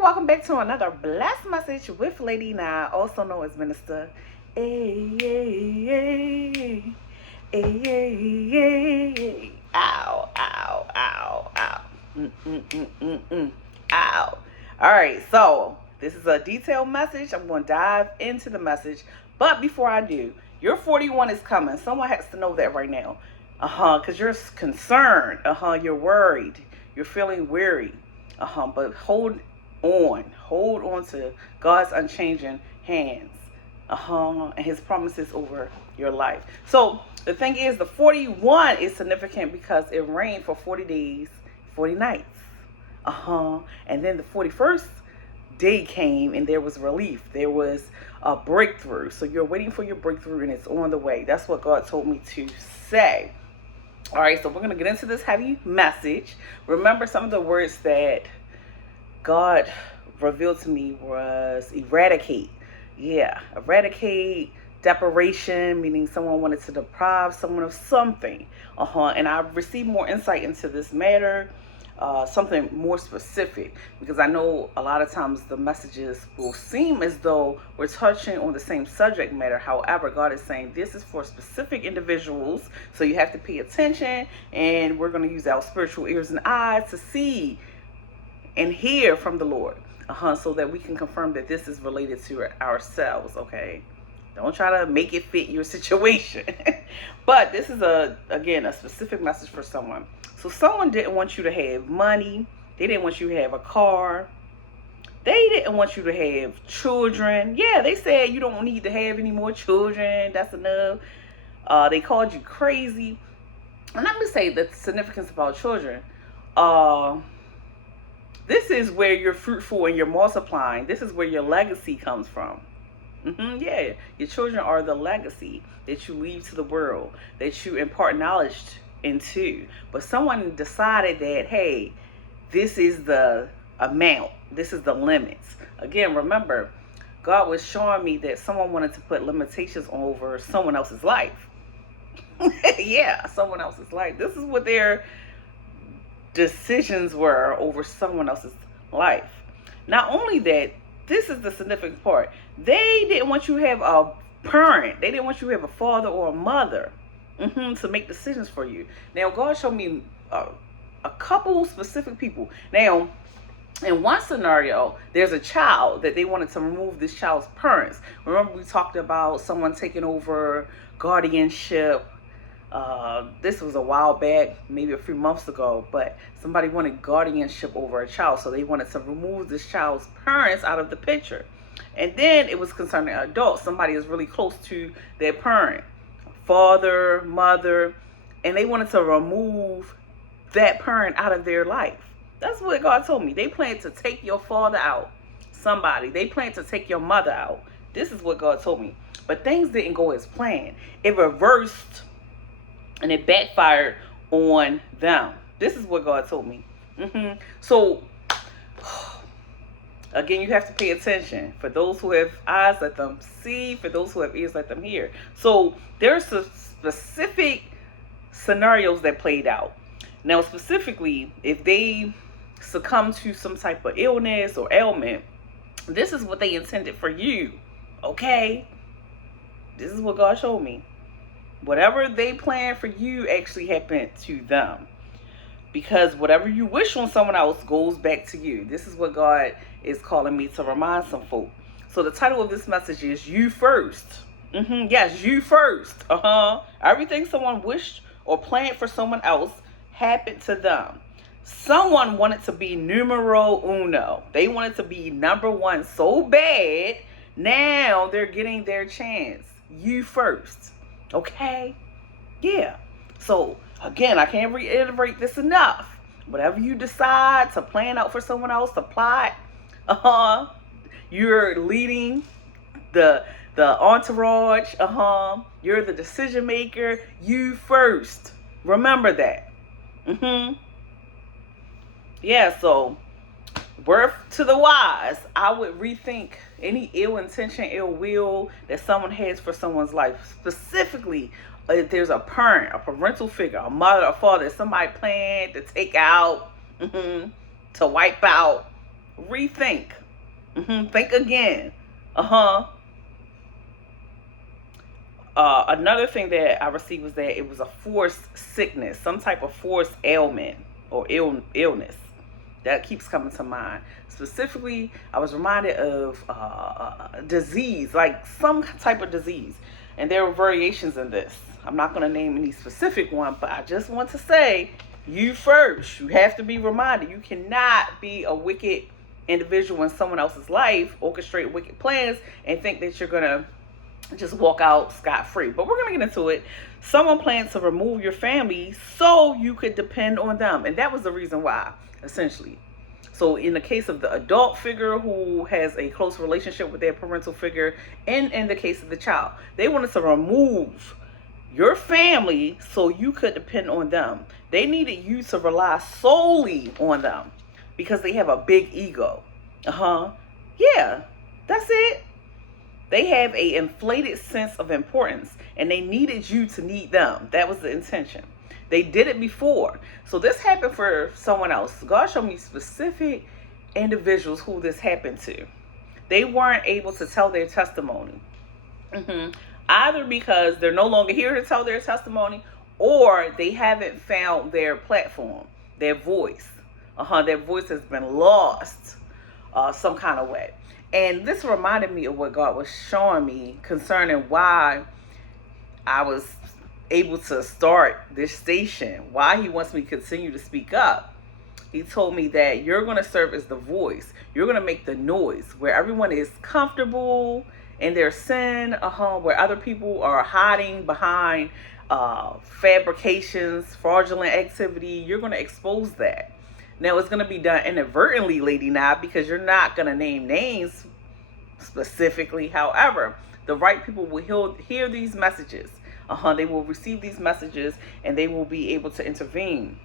welcome back to another blessed message with Lady Na, also known as Minister. Hey, hey, hey, hey, hey, hey. Ow, ow, ow, ow. Ow. All right, so this is a detailed message. I'm going to dive into the message. But before I do, your 41 is coming. Someone has to know that right now. Because you're concerned. You're worried. You're feeling weary. But hold on to God's unchanging hands, and his promises over your life. So the thing is, the 41 is significant because it rained for 40 days, 40 nights. And then the 41st day came and there was relief. There was a breakthrough. So you're waiting for your breakthrough and it's on the way. That's what God told me to say. All right, so we're going to get into this heavy message. Remember, some of the words that God revealed to me was eradicate. Yeah, eradicate, deprivation, meaning someone wanted to deprive someone of something. And I received more insight into this matter, something more specific, because I know a lot of times the messages will seem as though we're touching on the same subject matter. However, God is saying this is for specific individuals, so you have to pay attention, and we're going to use our spiritual ears and eyes to see and hear from the Lord, so that we can confirm that this is related to ourselves. Okay, don't try to make it fit your situation. But this is again a specific message for someone. So someone didn't want you to have money. They didn't want you to have a car. They didn't want you to have children. Yeah, they said you don't need to have any more children. That's enough. They called you crazy. And let me say the significance about children. This is where you're fruitful and you're multiplying. This is where your legacy comes from. Yeah, your children are the legacy that you leave to the world, that you impart knowledge into. But someone decided that, hey, this is the amount, this is the limits. Again, remember, God was showing me that someone wanted to put limitations over someone else's life. Yeah, someone else's life. This is what their decisions were over someone else's life. Not only that, this is the significant part. They didn't want you to have a parent. They didn't want you to have a father or a mother to make decisions for you. Now, God showed me a couple specific people. Now, in one scenario, there's a child that they wanted to remove this child's parents. Remember, we talked about someone taking over guardianship. This was a while back, maybe a few months ago, but somebody wanted guardianship over a child, so they wanted to remove this child's parents out of the picture. And then it was concerning adults. Somebody is really close to their parent, father, mother, and they wanted to remove that parent out of their life. That's what God told me. They plan to take your father out. They plan to take your mother out. This is what God told me. But things didn't go as planned. It reversed and it backfired on them. This is what God told me. So, again, you have to pay attention. For those who have eyes, let them see. For those who have ears, let them hear. So, there's some specific scenarios that played out. Now, specifically, if they succumb to some type of illness or ailment, this is what they intended for you. Okay? This is what God showed me. Whatever they planned for you actually happened to them. Because whatever you wish on someone else goes back to you. This is what God is calling me to remind some folk. So the title of this message is You First. Yes, you first. Everything someone wished or planned for someone else happened to them. Someone wanted to be numero uno. They wanted to be number one so bad. Now they're getting their chance. You first. Okay? Yeah. So, again, I can't reiterate this enough. Whatever you decide to plan out for someone else, to plot, you're leading the entourage, you're the decision maker. You first. Remember that. Yeah, so, word to the wise, I would rethink any ill intention, ill will that someone has for someone's life. Specifically, if there's a parent, a parental figure, a mother, a father, somebody planned to take out, to wipe out, rethink. Think again. Uh-huh. Another thing that I received was that it was a forced sickness, some type of forced ailment or illness. That keeps coming to mind. Specifically, I was reminded of disease, like some type of disease. And there were variations in this. I'm not going to name any specific one, but I just want to say, you first. You have to be reminded. You cannot be a wicked individual in someone else's life, orchestrate wicked plans, and think that you're going to just walk out scot-free. But we're going to get into it. Someone planned to remove your family so you could depend on them. And that was the reason why, essentially. So in the case of the adult figure who has a close relationship with their parental figure, and in the case of the child, they wanted to remove your family so you could depend on them. They needed you to rely solely on them because they have a big ego. Yeah, that's it. They have a inflated sense of importance, and they needed you to need them. That was the intention. They did it before. So this happened for someone else. God showed me specific individuals who this happened to. They weren't able to tell their testimony. Either because they're no longer here to tell their testimony, or they haven't found their platform, their voice. Their voice has been lost some kind of way. And this reminded me of what God was showing me concerning why I was able to start this station, why he wants me to continue to speak up. He told me that you're going to serve as the voice. You're going to make the noise where everyone is comfortable in their sin, where other people are hiding behind fabrications, fraudulent activity. You're going to expose that. Now, it's going to be done inadvertently, Lady Knob, because you're not going to name names specifically. However, the right people will hear these messages. They will receive these messages, and they will be able to intervene.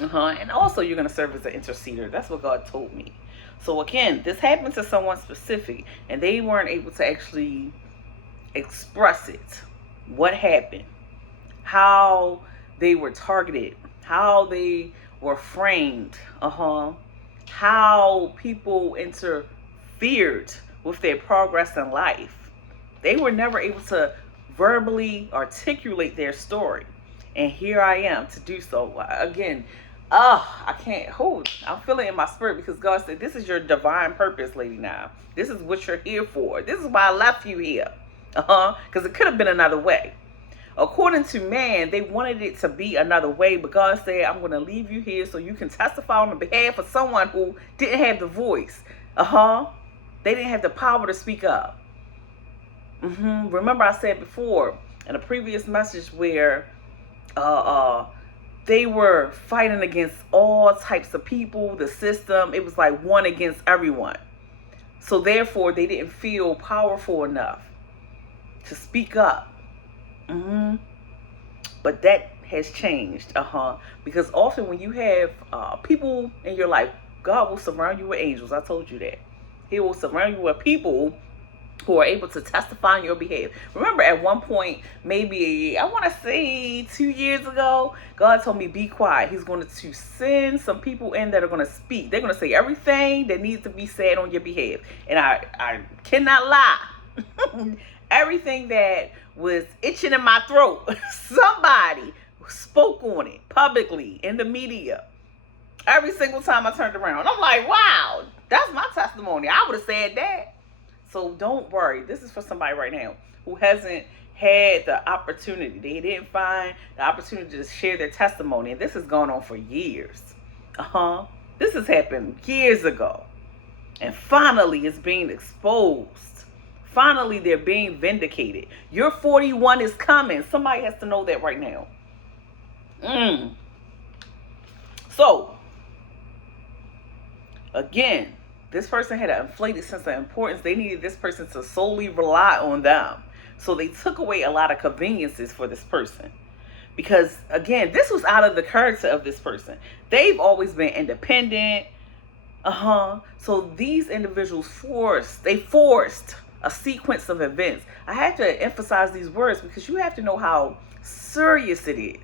And also, you're going to serve as an interceder. That's what God told me. So again, this happened to someone specific, and they weren't able to actually express it. What happened? How they were targeted? How they were framed? How people interfered with their progress in life. They were never able to verbally articulate their story. And here I am to do so. Again, I can't hold. I'm feeling it in my spirit because God said, this is your divine purpose, Lady Now. This is what you're here for. This is why I left you here. Because it could have been another way. According to man, they wanted it to be another way, but God said, I'm going to leave you here so you can testify on the behalf of someone who didn't have the voice. They didn't have the power to speak up. Remember I said before in a previous message where they were fighting against all types of people, the system. It was like one against everyone. So therefore, they didn't feel powerful enough to speak up. But that has changed. Because often when you have people in your life, God will surround you with angels. I told you that. He will surround you with people who are able to testify on your behalf. Remember at one point, maybe, I want to say 2 years ago, God told me, be quiet. He's going to send some people in that are going to speak. They're going to say everything that needs to be said on your behalf. And I cannot lie. Everything that was itching in my throat, somebody spoke on it publicly in the media. Every single time I turned around, I'm like, wow, that's my testimony. I would have said that. So don't worry. This is for somebody right now who hasn't had the opportunity. They didn't find the opportunity to share their testimony. And this has gone on for years. This has happened years ago. And finally, it's being exposed. Finally, they're being vindicated. Your 41 is coming. Somebody has to know that right now. So, again, this person had an inflated sense of importance. They needed this person to solely rely on them. So they took away a lot of conveniences for this person. Because, again, this was out of the character of this person. They've always been independent. So these individuals forced a sequence of events. I have to emphasize these words because you have to know how serious it is.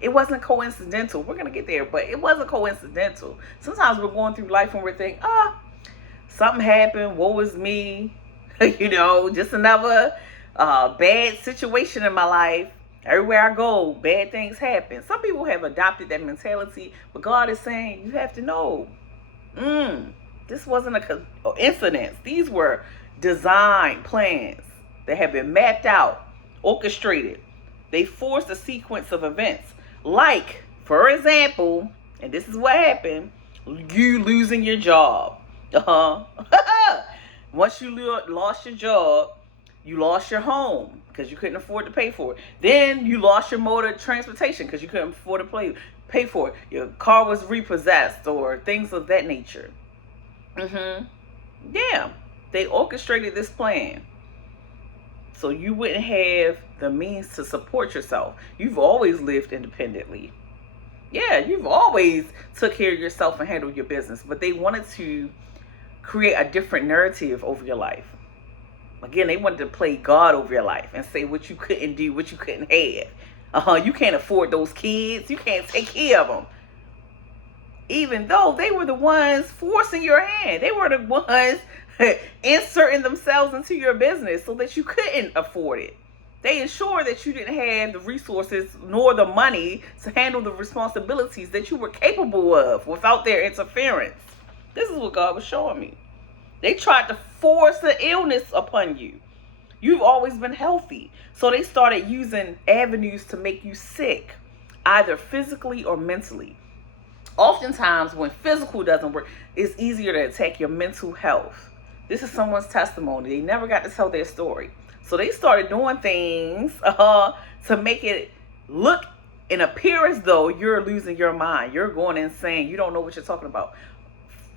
It wasn't coincidental. We're going to get there, but it wasn't coincidental. Sometimes we're going through life and we're thinking, something happened, woe is me, just another bad situation in my life. Everywhere I go, bad things happen. Some people have adopted that mentality, but God is saying, you have to know, this wasn't a coincidence. These were design plans that have been mapped out, orchestrated. They forced a sequence of events. Like, for example, and this is what happened, you losing your job. Once you lost your job, you lost your home because you couldn't afford to pay for it. Then you lost your mode of transportation because you couldn't afford to pay for it. Your car was repossessed or things of that nature. Yeah, they orchestrated this plan so you wouldn't have the means to support yourself. You've always lived independently. Yeah, you've always took care of yourself and handled your business, but they wanted to create a different narrative over your life. Again, they wanted to play God over your life and say what you couldn't do, what you couldn't have. You can't afford those kids. You can't take care of them. Even though they were the ones forcing your hand. They were the ones inserting themselves into your business so that you couldn't afford it. They ensured that you didn't have the resources nor the money to handle the responsibilities that you were capable of without their interference. This is what God was showing me. They tried to force the illness upon you. You've always been healthy. So they started using avenues to make you sick, either physically or mentally. Oftentimes, when physical doesn't work, it's easier to attack your mental health. This is someone's testimony. They never got to tell their story. So they started doing things to make it look and appear as though you're losing your mind. You're going insane. You don't know what you're talking about.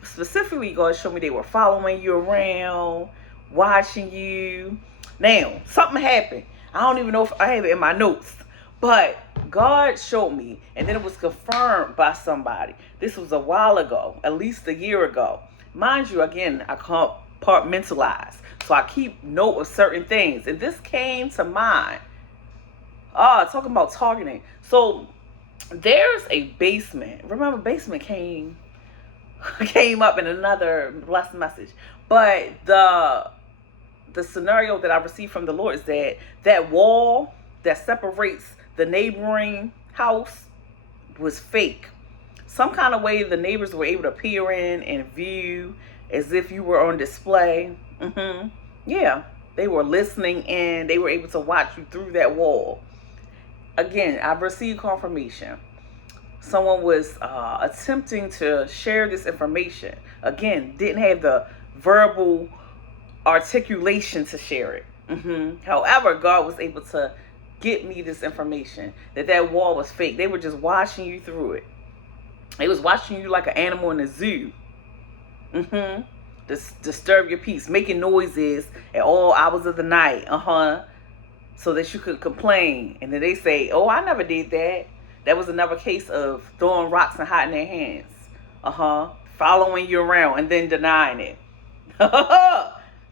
Specifically, God showed me they were following you around, watching you. Now, something happened. I don't even know if I have it in my notes, but God showed me, and then it was confirmed by somebody. This was a while ago, at least a year ago. Mind you, again, I compartmentalize, so I keep note of certain things, and this came to mind. Talking about targeting. So there's a basement. Remember, basement came up in another blessed message. But the scenario that I received from the Lord is that wall that separates the neighboring house was fake. Some kind of way the neighbors were able to peer in and view as if you were on display. Yeah, they were listening in. They were able to watch you through that wall. Again, I've received confirmation. Someone was attempting to share this information. Again, didn't have the verbal articulation to share it. However, God was able to get me this information that wall was fake. They were just watching you through it. They was watching you like an animal in a zoo. Disturb your peace, making noises at all hours of the night. So that you could complain. And then they say, oh, I never did that. That was another case of throwing rocks and hiding their hands. Following you around and then denying it.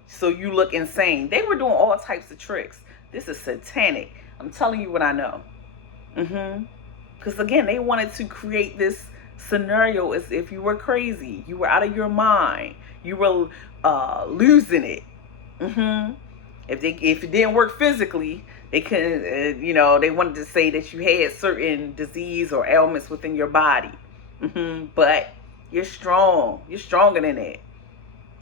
So you look insane. They were doing all types of tricks. This is satanic. I'm telling you what I know. Because again, they wanted to create this scenario as if you were crazy. You were out of your mind. You were losing it. If it didn't work physically, they couldn't, they wanted to say that you had certain disease or ailments within your body. But you're strong. You're stronger than that.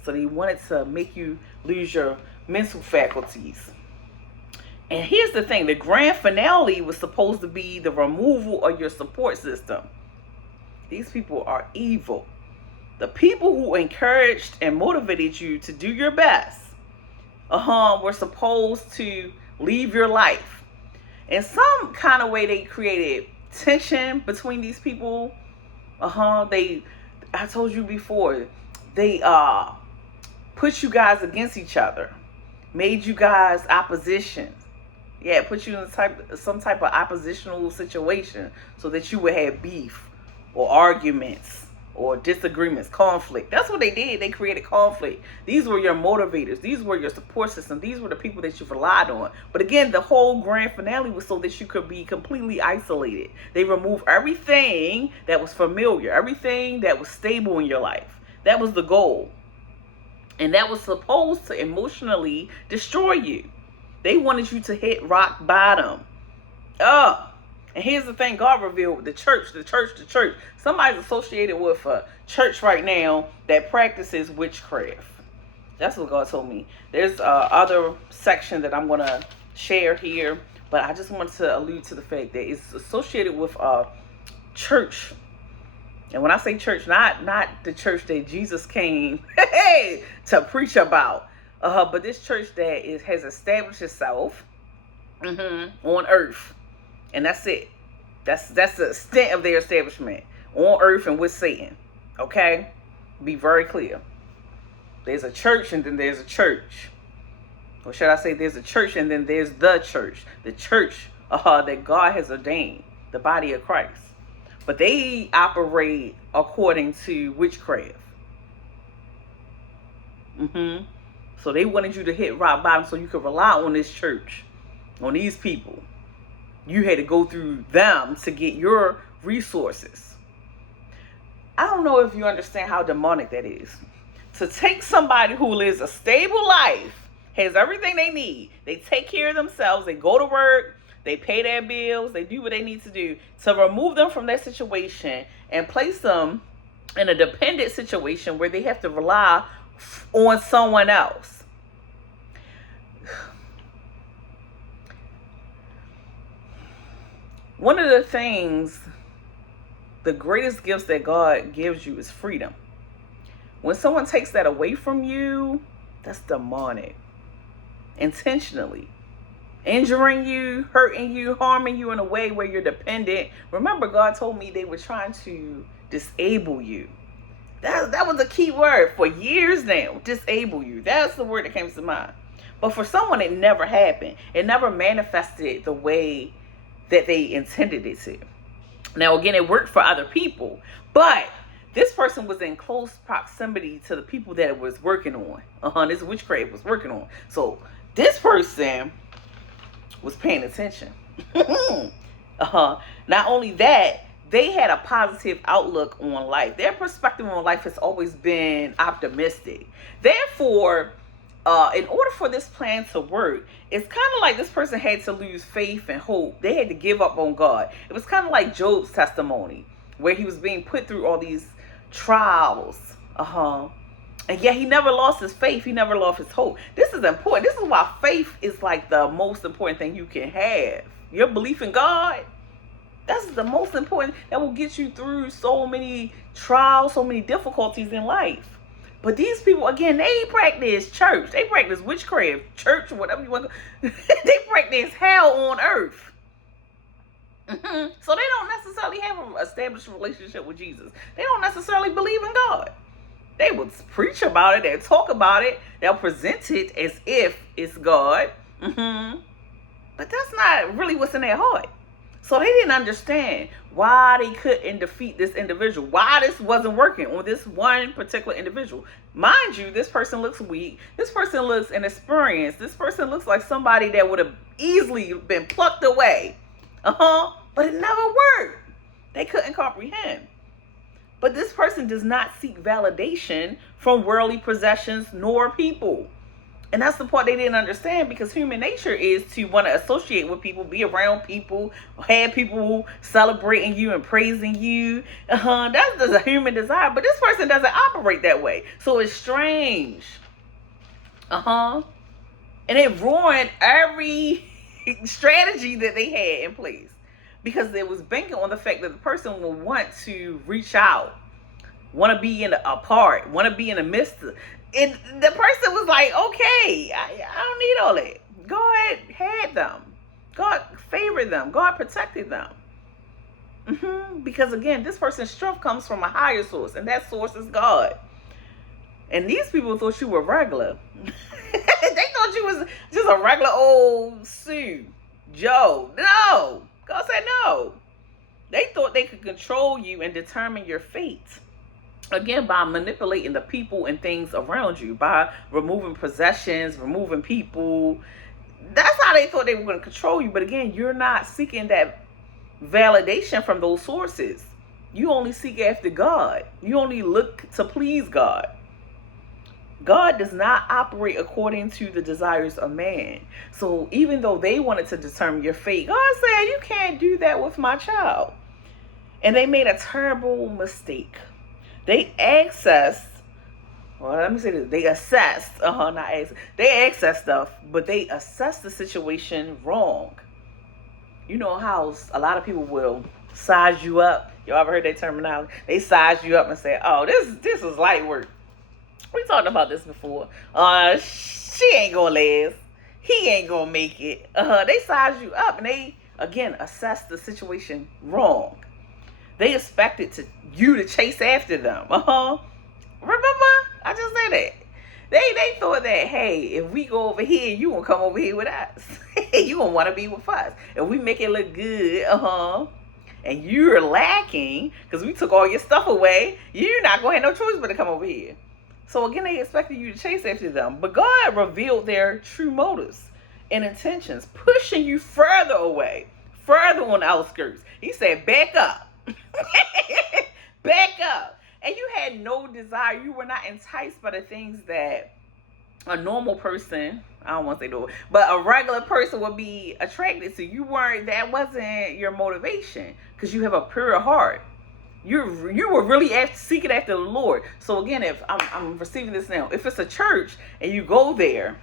So they wanted to make you lose your mental faculties. And here's the thing. The grand finale was supposed to be the removal of your support system. These people are evil. The people who encouraged and motivated you to do your best were supposed to leave your life. In some kind of way, they created tension between these people. I told you before, they put you guys against each other, made you guys opposition. Yeah, put you in some type of oppositional situation so that you would have beef or arguments or disagreements, conflict. That's what they did. They created conflict. These were your motivators. These were your support system. These were the people that you relied on. But again, the whole grand finale was so that you could be completely isolated. They removed everything that was familiar, everything that was stable in your life. That was the goal. And that was supposed to emotionally destroy you. They wanted you to hit rock bottom. And here's the thing God revealed: the church. Somebody's associated with a church right now that practices witchcraft. That's what God told me. There's other section that I'm going to share here, but I just wanted to allude to the fact that it's associated with a church. And when I say church, not the church that Jesus came to preach about, but this church that has established itself on earth. And that's it. That's the extent of their establishment on earth and with Satan. Okay? Be very clear. There's a church and then there's a church. Or should I say there's a church and then there's the church. The church that God has ordained. The body of Christ. But they operate according to witchcraft. So they wanted you to hit rock bottom so you could rely on this church. On these people. You had to go through them to get your resources. I don't know if you understand how demonic that is. To take somebody who lives a stable life, has everything they need, they take care of themselves, they go to work, they pay their bills, they do what they need to do, to remove them from that situation and place them in a dependent situation where they have to rely on someone else. One of the things, the greatest gifts that God gives you is freedom. When someone takes that away from you, that's demonic. Intentionally. Injuring you, hurting you, harming you in a way where you're dependent. Remember, God told me they were trying to disable you. That was a key word for years now. Disable you. That's the word that came to mind. But for someone, it never happened. It never manifested the way that they intended it to. Now, again, it worked for other people. But this person was in close proximity to the people that it was working on. This witchcraft was working on. So this person was paying attention. Not only that, they had a positive outlook on life. Their perspective on life has always been optimistic. Therefore, in order for this plan to work, it's kind of like this person had to lose faith and hope. They had to give up on God. It was kind of like Job's testimony, where he was being put through all these trials. And yet he never lost his faith. He never lost his hope. This is important. This is why faith is like the most important thing you can have. Your belief in God, that's the most important. That will get you through so many trials, so many difficulties in life. But these people, again, they practice church. They practice witchcraft, church, whatever you want to. They practice hell on earth. So they don't necessarily have an established relationship with Jesus. They don't necessarily believe in God. They will preach about it. They'll talk about it. They'll present it as if it's God. But that's not really what's in their heart. So they didn't understand why they couldn't defeat this individual. Why this wasn't working on this one particular individual. Mind you, this person looks weak. This person looks inexperienced. This person looks like somebody that would have easily been plucked away. But it never worked. They couldn't comprehend. But this person does not seek validation from worldly possessions nor people. And that's the part they didn't understand, because human nature is to want to associate with people, be around people, have people celebrating you and praising you. That's a human desire. But this person doesn't operate that way. So it's strange. And it ruined every strategy that they had in place, because it was banking on the fact that the person will want to reach out, want to be a part, want to be in the midst of. And the person was like, okay, I don't need all that. God had them. God favored them. God protected them. Because again, this person's strength comes from a higher source, and that source is God. And these people thought you were regular. They thought you was just a regular old Sue, Joe. No. God said no. They thought they could control you and determine your fate. Again, by manipulating the people and things around you, by removing possessions, removing people. That's how they thought they were going to control you. But again, you're not seeking that validation from those sources. You only seek after God. You only look to please God. God does not operate according to the desires of man. So even though they wanted to determine your fate, God said, you can't do that with my child. And they made a terrible mistake. They accessed, well, let me say this. They assessed, they accessed stuff, but they assessed the situation wrong. You know how a lot of people will size you up. Y'all ever heard that terminology? They size you up and say, oh, this is light work. We talked about this before. She ain't gonna last. He ain't gonna make it. They size you up and they, again, assess the situation wrong. They expected you to chase after them. Remember? I just said that. They thought that, hey, if we go over here, you gonna come over here with us. You gonna want to be with us. If we make it look good, and you're lacking because we took all your stuff away, you're not gonna have no choice but to come over here. So again, they expected you to chase after them. But God revealed their true motives and intentions, pushing you further away, further on the outskirts. He said, back up. Back up. And you had no desire. You were not enticed by the things that a normal person, I don't want to say no, but a regular person would be attracted to. That wasn't your motivation because you have a pure heart. You were really seeking after the Lord. So again, if I'm receiving this now, if it's a church and you go there,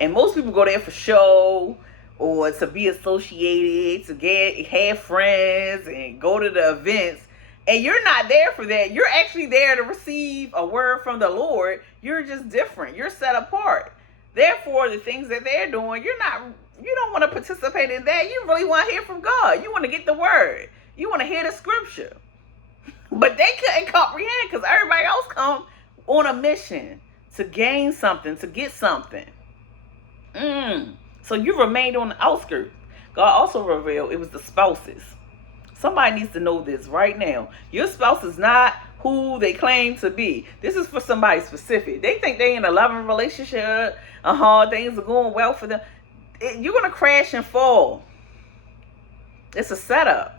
and most people go there for show or to be associated, to have friends and go to the events, and you're not there for that, you're actually there to receive a word from the Lord. You're just different. You're set apart. Therefore, the things that they're doing, you don't want to participate in that. You really want to hear from God. You want to get the word. You want to hear the scripture. But they couldn't comprehend because everybody else come on a mission to gain something, to get something. So you remained on the outskirts. God also revealed it was the spouses. Somebody needs to know this right now. Your spouse is not who they claim to be. This is for somebody specific. They think they in a loving relationship. Things are going well for them. You're going to crash and fall. It's a setup.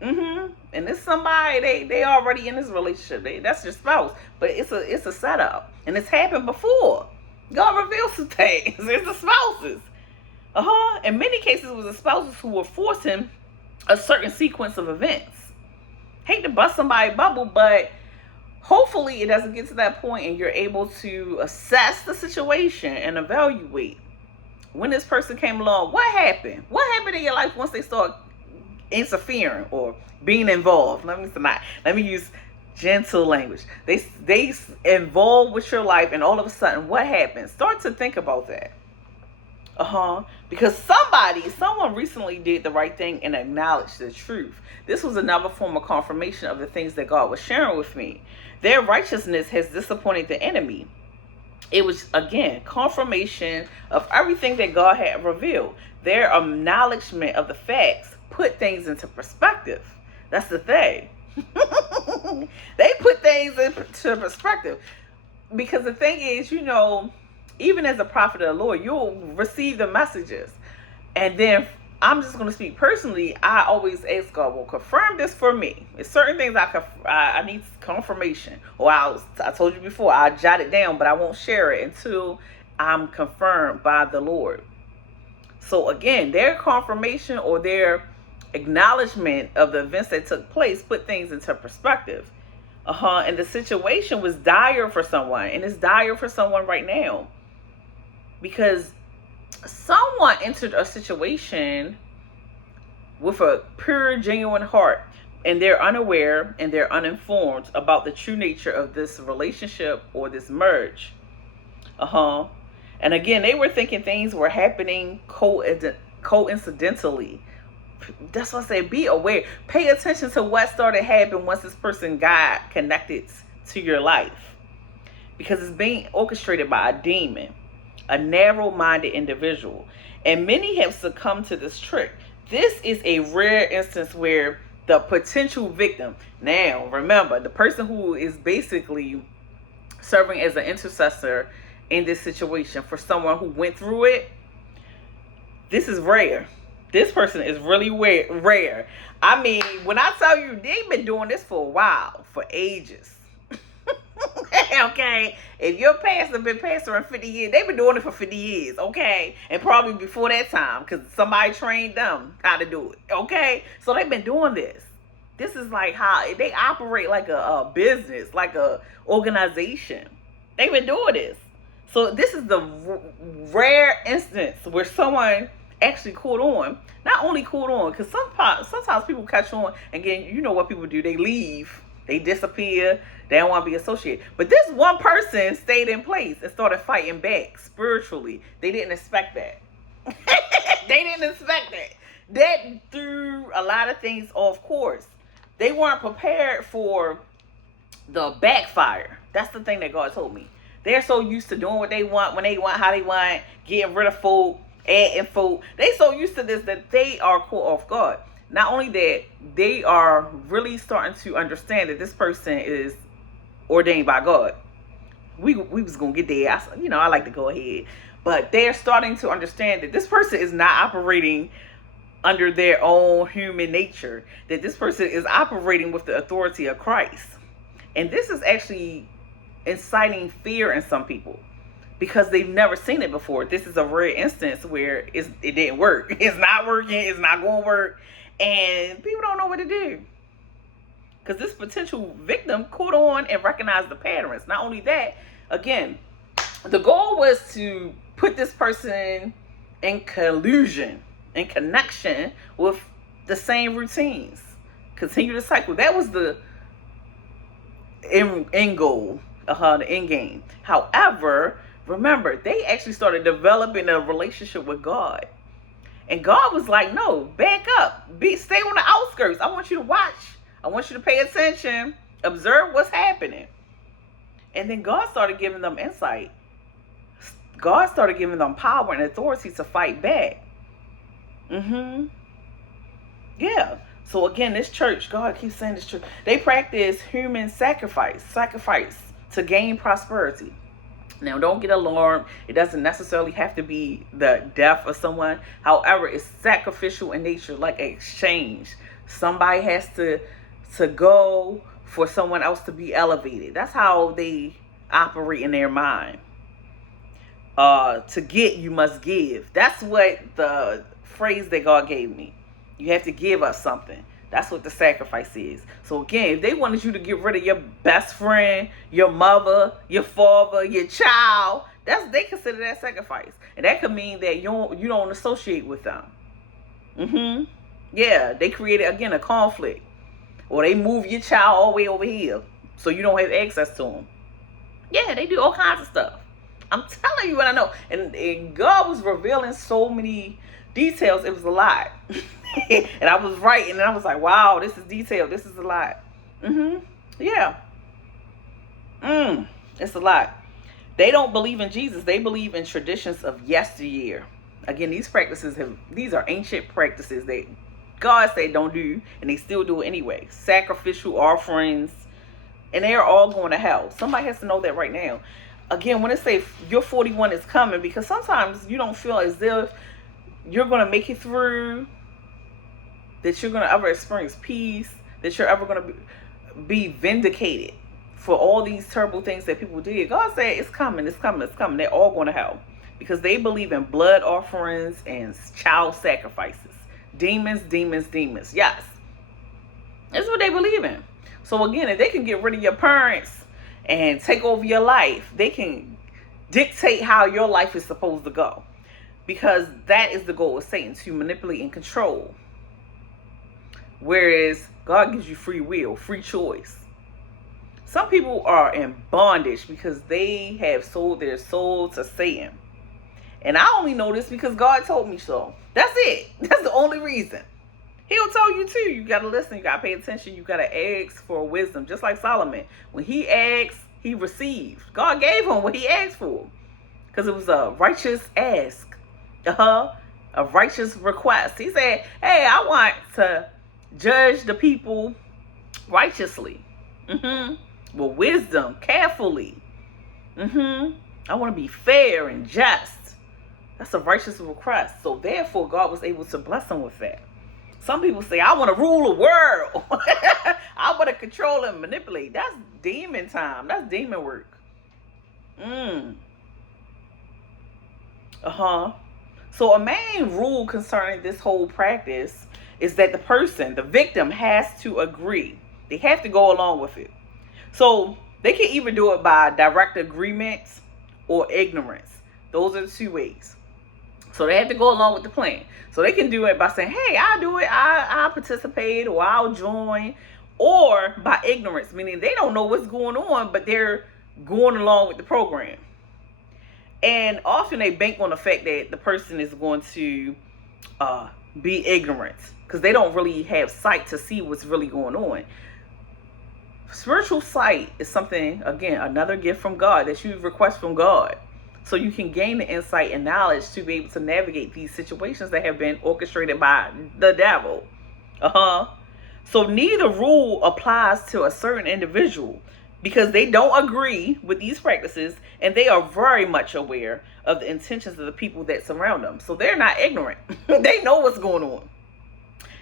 And it's somebody, they already in this relationship. That's your spouse. But it's a setup. And it's happened before. God reveals some things. It's the spouses. In many cases, it was the spouses who were forcing a certain sequence of events. Hate to bust somebody's bubble, but hopefully it doesn't get to that point and you're able to assess the situation and evaluate when this person came along. What happened? What happened in your life once they start interfering or being involved? Let me use gentle language. They involved with your life, and all of a sudden, what happened? Start to think about that. Because someone recently did the right thing and acknowledged the truth. This was another form of confirmation of the things that God was sharing with me. Their righteousness has disappointed the enemy. It was, again, confirmation of everything that God had revealed. Their acknowledgement of the facts put things into perspective. That's the thing. They put things into perspective. Because the thing is, even as a prophet of the Lord, you'll receive the messages. And then I'm just going to speak personally. I always ask God, well, confirm this for me. There's certain things I need confirmation. Or I told you before, I'll jot it down, but I won't share it until I'm confirmed by the Lord. So again, their confirmation or their acknowledgement of the events that took place put things into perspective. And the situation was dire for someone. And it's dire for someone right now. Because someone entered a situation with a pure, genuine heart, and they're unaware and they're uninformed about the true nature of this relationship or this merge. And again, they were thinking things were happening coincidentally. That's why I say be aware. Pay attention to what started happening once this person got connected to your life. Because it's being orchestrated by a demon. A narrow-minded individual. And many have succumbed to this trick. This is a rare instance where the potential victim, now remember, the person who is basically serving as an intercessor in this situation for someone who went through it, this is rare. This person is really rare. I mean, when I tell you, they've been doing this for a while, for ages. Okay? If your pastor been pastoring 50 years, they've been doing it for 50 years, okay? And probably before that time, because somebody trained them how to do it, okay? So they've been doing this. This is like how they operate, like a business, like a organization. They've been doing this. So this is the rare instance where someone actually caught on. Not only caught on, because sometimes people catch on, and again, you know what people do. They leave. They disappear. They don't want to be associated. But this one person stayed in place and started fighting back spiritually. They didn't expect that. They didn't expect that. That threw a lot of things off course. They weren't prepared for the backfire. That's the thing that God told me. They're so used to doing what they want, when they want, how they want, getting rid of folk, adding folk. They so used to this that they are caught off guard. Not only that, they are really starting to understand that this person is ordained by God. We was gonna get there. I like to go ahead, but they're starting to understand that this person is not operating under their own human nature. That this person is operating with the authority of Christ, and this is actually inciting fear in some people because they've never seen it before. This is a rare instance where it didn't work. It's not working. It's not going to work, and people don't know what to do. Because this potential victim caught on and recognized the patterns. Not only that, again, the goal was to put this person in collusion, in connection with the same routines. Continue the cycle. That was the end goal, the end game. However, remember, they actually started developing a relationship with God. And God was like, no, back up. Stay on the outskirts. I want you to watch. I want you to pay attention, observe what's happening. And then God started giving them insight. God started giving them power and authority to fight back. Yeah. So again, this church, God keeps saying this church, they practice human sacrifice to gain prosperity. Now, don't get alarmed. It doesn't necessarily have to be the death of someone. However, it's sacrificial in nature, like an exchange. Somebody has to go for someone else to be elevated. That's how they operate in their mind. To get, you must give. That's what the phrase that God gave me. You have to give us something. That's what the sacrifice is. So again, if they wanted you to get rid of your best friend, your mother, your father, your child, they consider that sacrifice. And that could mean that you don't associate with them. Yeah, they created, again, a conflict. Or they move your child all the way over here so you don't have access to them. Yeah, they do all kinds of stuff. I'm telling you what I know. And God was revealing so many details. It was a lot. And I was writing and I was like, wow, this is detailed. This is a lot. Yeah. It's a lot. They don't believe in Jesus. They believe in traditions of yesteryear. Again, these are ancient practices that God said don't do, and they still do it anyway. Sacrificial offerings, and they're all going to hell. Somebody has to know that right now. Again, when they say your 41 is coming, because sometimes you don't feel as if you're going to make it through, that you're going to ever experience peace, that you're ever going to be vindicated for all these terrible things that people did. God said it's coming, it's coming, it's coming. They're all going to hell because they believe in blood offerings and child sacrifices. Demons. Yes. That's what they believe in. So again, if they can get rid of your parents and take over your life, they can dictate how your life is supposed to go. Because that is the goal of Satan, to manipulate and control. Whereas God gives you free will, free choice. Some people are in bondage because they have sold their soul to Satan. And I only know this because God told me so. That's it. That's the only reason. He'll tell you too. You got to listen. You got to pay attention. You got to ask for wisdom. Just like Solomon. When he asked, he received. God gave him what he asked for. Because it was a righteous ask. A righteous request. He said, hey, I want to judge the people righteously. With wisdom, carefully. I want to be fair and just. That's a righteous request. So therefore, God was able to bless him with that. Some people say, I want to rule the world. I want to control and manipulate. That's demon time. That's demon work. Mm. Uh-huh. So a main rule concerning this whole practice is that the person, the victim, has to agree. They have to go along with it. So they can either do it by direct agreements or ignorance. Those are the two ways. So they have to go along with the plan. So they can do it by saying, hey, I'll do it, I'll participate, or I'll join, or by ignorance, meaning they don't know what's going on, but they're going along with the program. And often they bank on the fact that the person is going to be ignorant because they don't really have sight to see what's really going on. Spiritual sight is something, again, another gift from God that you request from God. So you can gain the insight and knowledge to be able to navigate these situations that have been orchestrated by the devil. So neither rule applies to a certain individual because they don't agree with these practices and they are very much aware of the intentions of the people that surround them. So they're not ignorant. They know what's going on.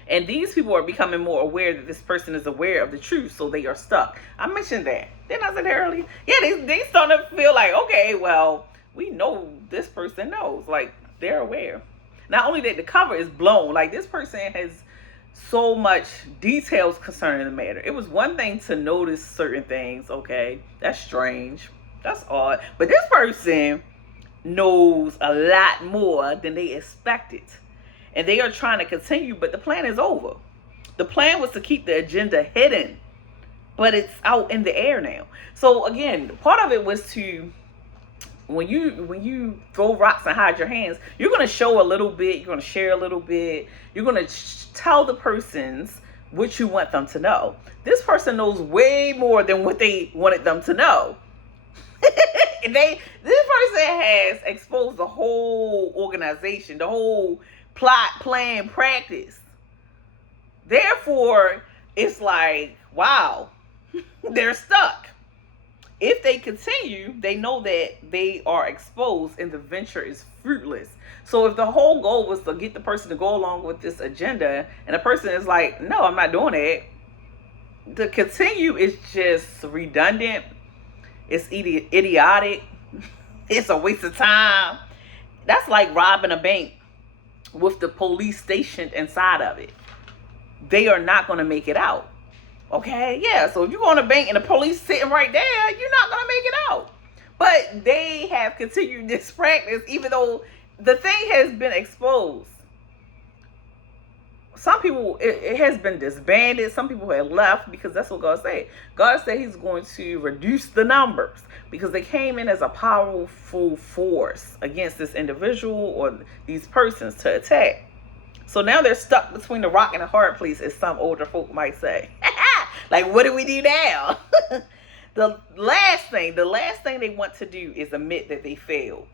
And these people are becoming more aware that this person is aware of the truth, so they are stuck. I mentioned that. Didn't I say that earlier? Yeah, they starting to feel like, okay, well, we know this person knows. Like, they're aware. Not only that, the cover is blown. Like, this person has so much details concerning the matter. It was one thing to notice certain things, okay? That's strange. That's odd. But this person knows a lot more than they expected. And they are trying to continue, but the plan is over. The plan was to keep the agenda hidden, but it's out in the air now. So again, part of it was to, when you throw rocks and hide your hands, you're going to show a little bit, you're going to share a little bit, you're going to tell the persons what you want them to know. This person knows way more than what they wanted them to know. This person has exposed the whole organization, the whole plot, plan, practice. Therefore, it's like, wow, they're stuck. If they continue, they know that they are exposed and the venture is fruitless. So if the whole goal was to get the person to go along with this agenda and the person is like, no, I'm not doing it, to continue is just redundant. It's idiotic. It's a waste of time. That's like robbing a bank with the police stationed inside of it. They are not going to make it out. Okay? Yeah, so if you go on a bank and the police sitting right there, you're not going to make it out. But they have continued this practice even though the thing has been exposed. Some people, it has been disbanded. Some people have left because that's what God said. God said he's going to reduce the numbers because they came in as a powerful force against this individual or these persons to attack. So now they're stuck between the rock and the hard place, as some older folk might say. Like, what do we do now? The last thing they want to do is admit that they failed.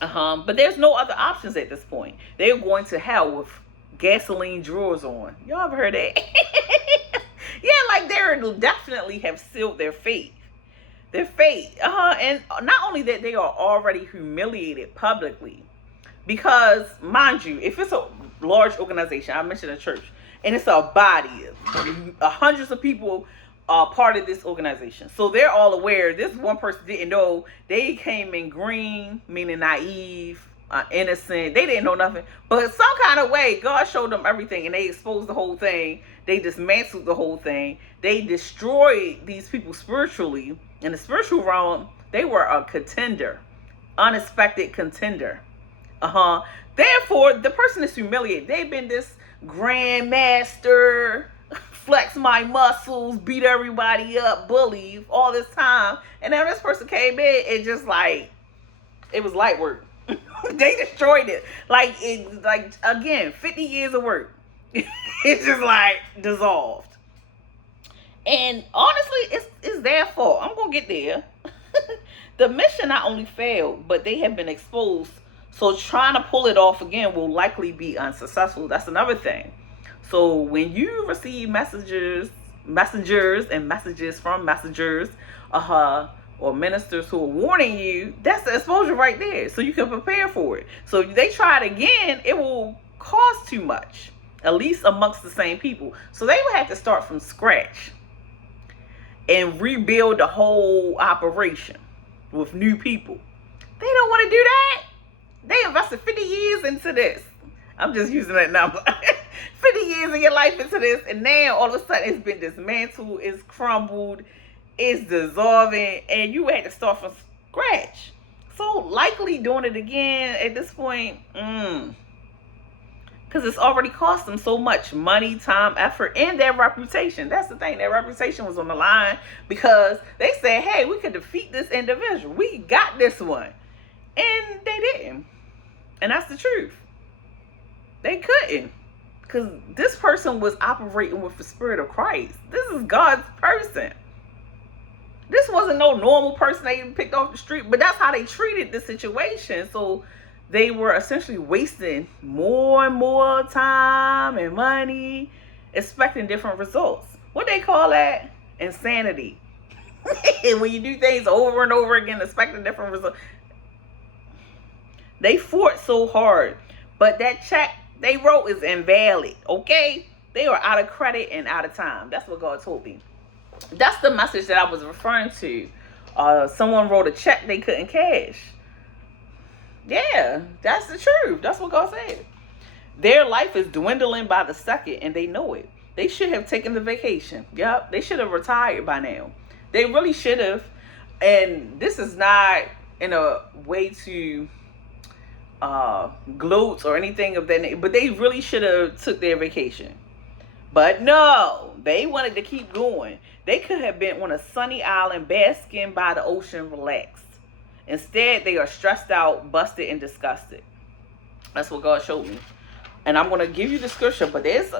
But there's no other options at this point. They're going to hell with gasoline drawers on. Y'all ever heard that? Yeah, like they definitely have sealed their fate. Their fate. And not only that, they are already humiliated publicly. Because, mind you, if it's a large organization, I mentioned a church, and it's a body of hundreds of people part of this organization. So they're all aware. This one person didn't know. They came in green, meaning naive, innocent. They didn't know nothing. But some kind of way, God showed them everything, and they exposed the whole thing. They dismantled the whole thing. They destroyed these people spiritually. In the spiritual realm, they were a contender, unexpected contender. Therefore, the person is humiliated. They've been this grandmaster, flex my muscles, beat everybody up, bully all this time, and now this person came in and just like, it was light work. They destroyed it. Like again, 50 years of work. It's just like dissolved. And honestly, it's their fault. I'm gonna get there. The mission not only failed, but they have been exposed. So trying to pull it off again will likely be unsuccessful. That's another thing. So when you receive messengers and messages from messengers, or ministers who are warning you, that's the exposure right there. So you can prepare for it. So if they try it again, it will cost too much, at least amongst the same people. So they will have to start from scratch and rebuild the whole operation. with new people. They don't want to do that. They invested 50 years into this. I'm just using that number. 50 years of your life into this, and now all of a sudden it's been dismantled, it's crumbled, it's dissolving, and you had to start from scratch. So likely doing it again at this point, because it's already cost them so much money, time, effort, and their reputation. That's the thing. Their reputation was on the line because they said, hey, we could defeat this individual. We got this one. And they didn't. And that's the truth. They couldn't. Because this person was operating with the spirit of Christ. This is God's person. This wasn't no normal person they picked off the street, but that's how they treated the situation. So they were essentially wasting more and more time and money, expecting different results. What they call that? Insanity. When you do things over and over again, expecting different results. They fought so hard, but that check they wrote is invalid, okay? They were out of credit and out of time. That's what God told me. That's the message that I was referring to. Someone wrote a check they couldn't cash. Yeah, that's the truth. That's what God said. Their life is dwindling by the second, and they know it. They should have taken the vacation. Yep, they should have retired by now. They really should have. And this is not in a way to gloat or anything of that nature, but they really should have took their vacation. But no, they wanted to keep going. They could have been on a sunny island, basking by the ocean, relaxed. Instead, they are stressed out, busted, and disgusted. That's what God showed me. And I'm going to give you the scripture, but there's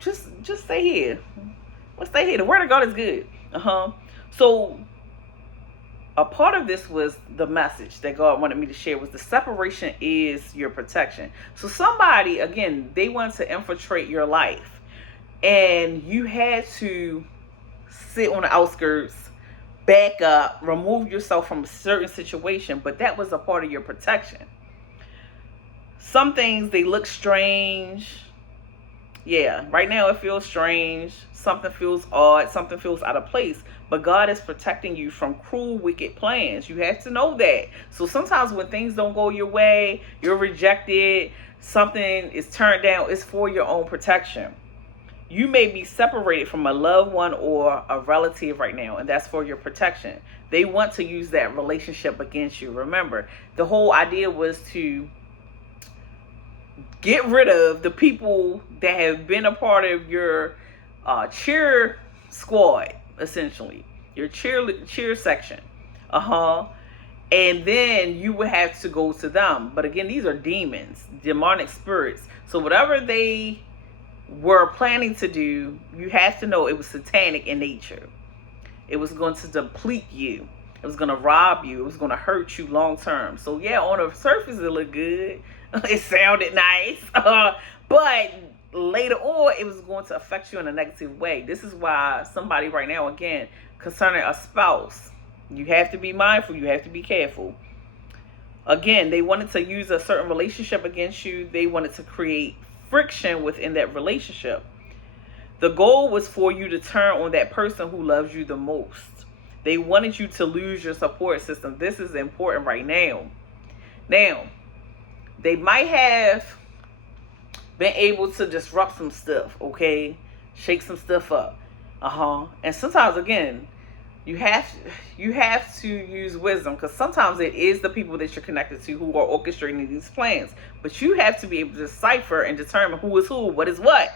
just stay here. Let's stay here. The word of God is good. So a part of this was the message that God wanted me to share was the separation is your protection. So somebody, again, they wanted to infiltrate your life, and you had to sit on the outskirts, back up, remove yourself from a certain situation, but that was a part of your protection. Some things, they look strange. Yeah, right now it feels strange. Something feels odd. Something feels out of place. But God is protecting you from cruel, wicked plans. You have to know that. So sometimes when things don't go your way, you're rejected, something is turned down, it's for your own protection. You may be separated from a loved one or a relative right now, and that's for your protection. They want to use that relationship against you. Remember, the whole idea was to get rid of the people that have been a part of your cheer squad, essentially, your cheer section. And then you would have to go to them. But again, these are demons, demonic spirits. So whatever they were planning to do, you have to know it was satanic in nature. It was going to deplete you. It was going to rob you. It was going to hurt you long term. So yeah, on the surface it looked good. It sounded nice. But later on, it was going to affect you in a negative way. This is why somebody right now, again, concerning a spouse, you have to be mindful. You have to be careful. Again, they wanted to use a certain relationship against you. They wanted to create friction within that relationship. The goal was for you to turn on that person who loves you the most. They wanted you to lose your support system. This is important right now. Now, they might have been able to disrupt some stuff, okay? Shake some stuff up. And sometimes, again, you have to use wisdom, because sometimes it is the people that you're connected to who are orchestrating these plans. But you have to be able to decipher and determine who is who, what is what.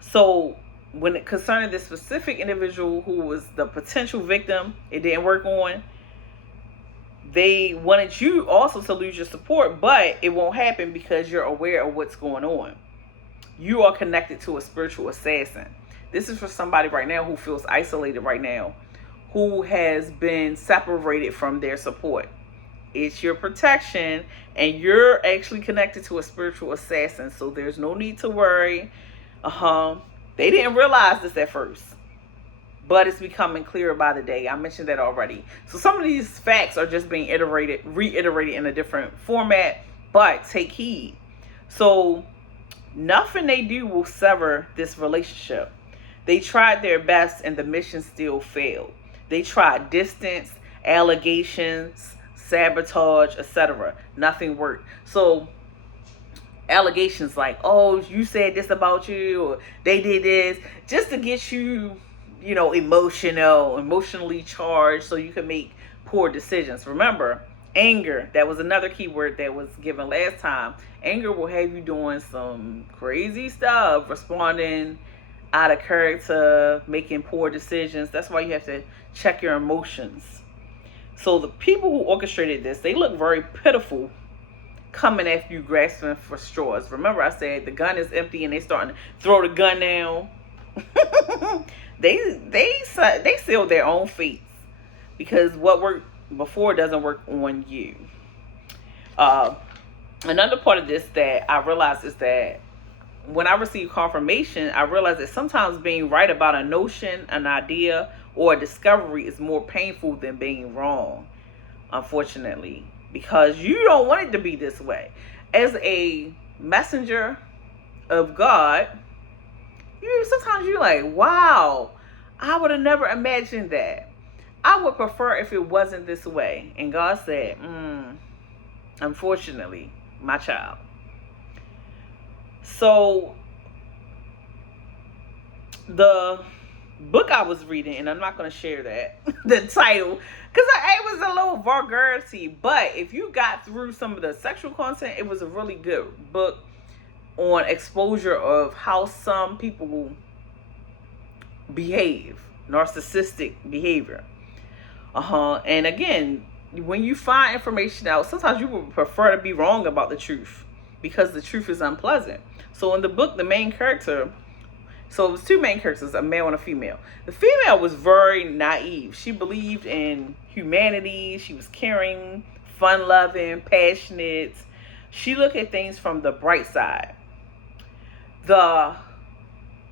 So when it concerning this specific individual who was the potential victim, it didn't work on. They wanted you also to lose your support, but it won't happen because you're aware of what's going on. You are connected to a spiritual assassin. This is for somebody right now who feels isolated right now, who has been separated from their support. It's your protection, and you're actually connected to a spiritual assassin, so there's no need to worry. They didn't realize this at first, but it's becoming clearer by the day. I mentioned that already. So some of these facts are just being reiterated in a different format, but take heed. So nothing they do will sever this relationship. They tried their best and the mission still failed. They tried distance, allegations, sabotage, etc. Nothing worked. So allegations like, oh, you said this about you, or they did this, just to get you, emotionally charged so you can make poor decisions. Remember, anger, that was another keyword that was given last time. Anger will have you doing some crazy stuff, responding out of character, making poor decisions. That's why you have to check your emotions. So the people who orchestrated this, they look very pitiful coming after you grasping for straws. Remember I said the gun is empty and they starting to throw the gun down. they sealed their own fates, because what worked before doesn't work on you. Another part of this that I realized is that when I receive confirmation, I realize that sometimes being right about a notion, an idea, or a discovery is more painful than being wrong, unfortunately, because you don't want it to be this way. As a messenger of God, sometimes you're like, wow, I would have never imagined that. I would prefer if it wasn't this way. And God said, unfortunately, my child. So the book I was reading, and I'm not going to share that, the title, because it was a little vulgarity, but if you got through some of the sexual content, it was a really good book on exposure of how some people behave, narcissistic behavior. And again, when you find information out, sometimes you would prefer to be wrong about the truth because the truth is unpleasant. So in the book, the main character, so it was two main characters, a male and a female. The female was very naive. She believed in humanity. She was caring, fun-loving, passionate. She looked at things from the bright side. The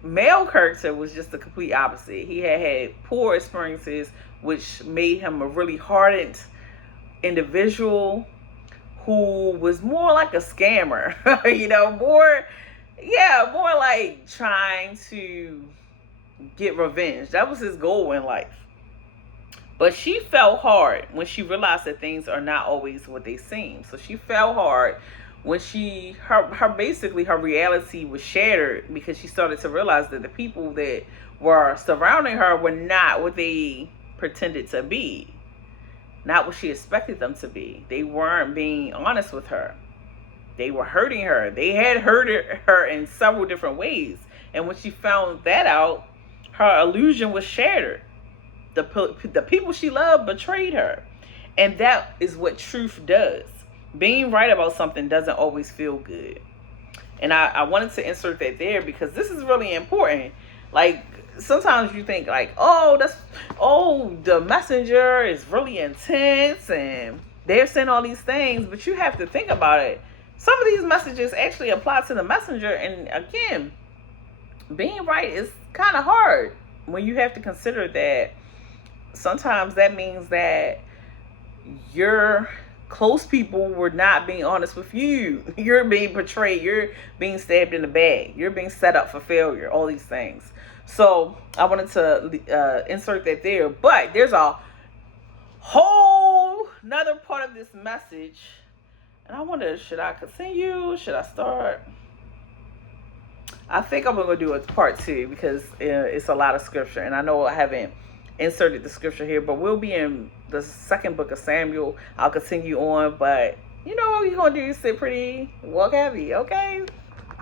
male character was just the complete opposite. He had poor experiences, which made him a really hardened individual who was more like a scammer, more like trying to get revenge. That was his goal in life. But she fell hard when she realized that things are not always what they seem. So she fell hard when her reality was shattered, because she started to realize that the people that were surrounding her were not what they pretended to be, not what she expected them to be. They weren't being honest with her. They were hurting her. They had hurt her in several different ways. And when she found that out, her illusion was shattered. The people she loved betrayed her. And that is what truth does. Being right about something doesn't always feel good. And I wanted to insert that there because this is really important. Like, sometimes you think like, the messenger is really intense and they're saying all these things, but you have to think about it. Some of these messages actually apply to the messenger. And again, being right is kind of hard when you have to consider that sometimes that means that your close people were not being honest with you. You're being betrayed. You're being stabbed in the back. You're being set up for failure. All these things. So I wanted to insert that there. But there's a whole another part of this message. And I wonder, should I continue? Should I start? I think I'm going to do a part 2 because it's a lot of scripture. And I know I haven't inserted the scripture here, but we'll be in the second book of Samuel. I'll continue on, but you know what we're going to do? Sit pretty, walk heavy, okay?